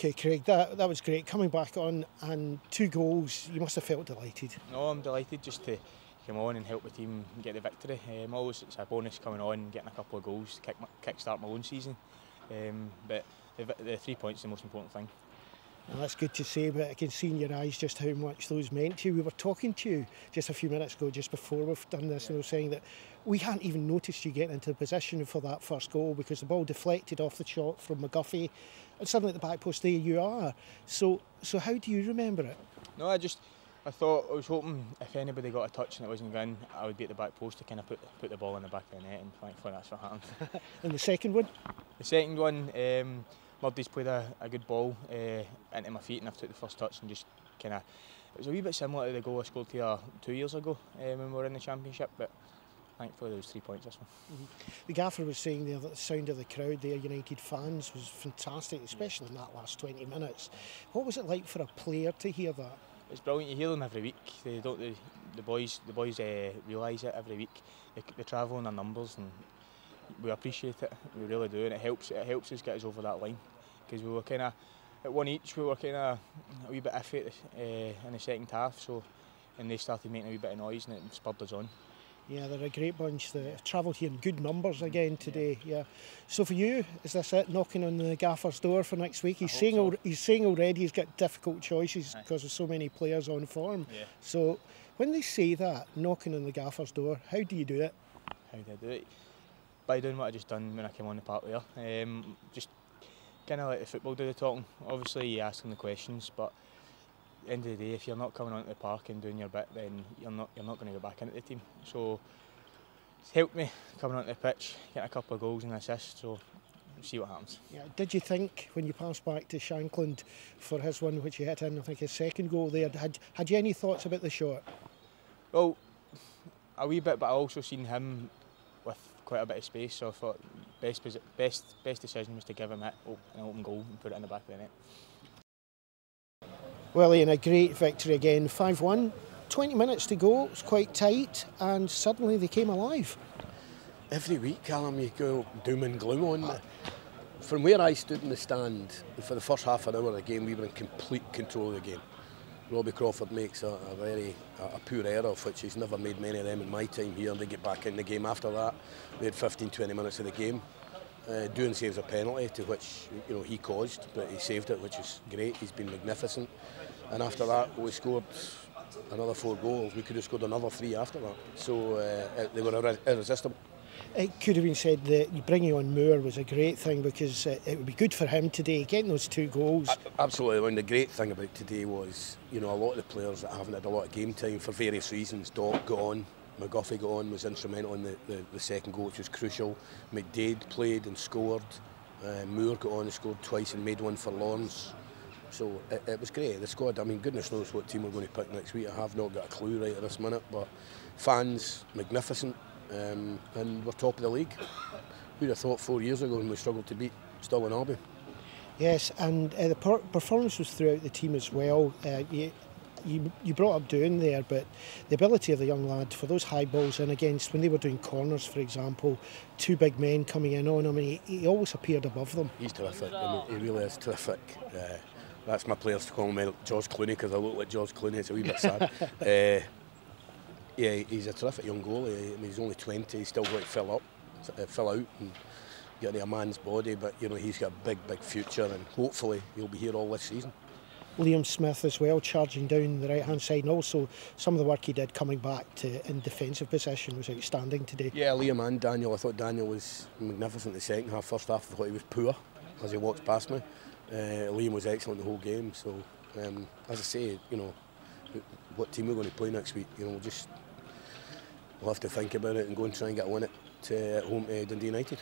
Okay, Craig, that was great. Coming back on and 2 goals, you must have felt delighted. No, I'm delighted just to come on and help the team get the victory. Always it's a bonus coming on and getting a couple of goals to kick-start my own season. But the 3 points is the most important thing. And that's good to see, but I can see in your eyes just how much those meant to you. We were talking to you just a few minutes ago, just before we've done this, and we were saying that we hadn't even noticed you getting into the position for that first goal because the ball deflected off the shot from McGuffey, and suddenly at the back post there you are. So how do you remember it? No, I was hoping if anybody got a touch and it wasn't going, I would be at the back post to kind of put the ball in the back of the net, and thankfully that's what happened. And the second one? The second one, Murdy's played a good ball into my feet, and I've took the first touch and just kind of. It was a wee bit similar to the goal I scored here 2 years ago when we were in the Championship, but thankfully there was 3 points this one. The gaffer was saying there that the sound of the crowd there, United fans, was fantastic, especially in that last 20 minutes. What was it like for a player to hear that? It's brilliant. You hear them every week. The boys realise it every week. They travel in their numbers, and we appreciate it. We really do, and it helps us get us over that line, because we were kind of at one each. We were kind of a wee bit iffy in the second half, and they started making a wee bit of noise, and it spurred us on. Yeah, they're a great bunch. They've travelled here in good numbers again today. Yeah. So for you, is this it? Knocking on the gaffer's door for next week? He's saying already he's got difficult choices because of so many players on form. Yeah. So when they say that, knocking on the gaffer's door, how do you do it? How do I do it? By doing what I just done when I came on the park there. Just kind of let the football do the talking. Obviously you ask them the questions, but at the end of the day, if you're not coming onto the park and doing your bit, then you're not going to go back into the team. So it's helped me coming onto the pitch, getting a couple of goals and assists. So we'll see what happens. Yeah. Did you think when you passed back to Shankland for his one, which he hit in, I think his second goal there, had you any thoughts about the shot? Well, a wee bit, but I also seen him with quite a bit of space, so I thought best decision was to give him an open goal and put it in the back of the net. Well, Ian, a great victory again, 5-1. 20 minutes to go, it's quite tight, and suddenly they came alive. Every week, Callum, you go doom and gloom on. From where I stood in the stand, for the first half an hour of the game, we were in complete control of the game. Robbie Crawford makes a poor error, of which he's never made many of them in my time here, and they get back in the game after that. We had 15-20 minutes of the game. Doon saves a penalty, to which he caused, but he saved it, which is great. He's been magnificent. And after that, we scored another 4 goals. We could have scored another 3 after that. So they were irresistible. It could have been said that bringing on Moore was a great thing, because it would be good for him today, getting those 2 goals. Absolutely. And the great thing about today was, a lot of the players that haven't had a lot of game time for various reasons. Doc got on, McGuffey got on, was instrumental in the second goal, which was crucial. McDade played and scored. Moore got on and scored twice and made one for Lawrence. So it was great. The squad, I mean, goodness knows what team we're going to pick next week. I have not got a clue right at this minute, but fans, magnificent, and we're top of the league. Who'd have thought 4 years ago when we struggled to beat Stirling Albion? Yes, and the performance was throughout the team as well. You brought up Doon there, but the ability of the young lad for those high balls in against, when they were doing corners, for example, 2 big men coming in on him, and he always appeared above them. He's terrific. I mean, he really is terrific. That's my players to call me George Clooney, because I look like George Clooney. It's a wee bit sad. Yeah, he's a terrific young goalie. I mean, he's only 20. He's still going to fill out and get into a man's body. But he's got a big future, and hopefully he'll be here all this season. Liam Smith as well, charging down the right-hand side, and also some of the work he did coming back in defensive position was outstanding today. Yeah, Liam and Daniel. I thought Daniel was magnificent in the second half. First half, I thought he was poor as he walked past me. Liam was excellent the whole game. So, as I say, what team we're going to play next week, we'll have to think about it and go and try and get a win at home to Dundee United.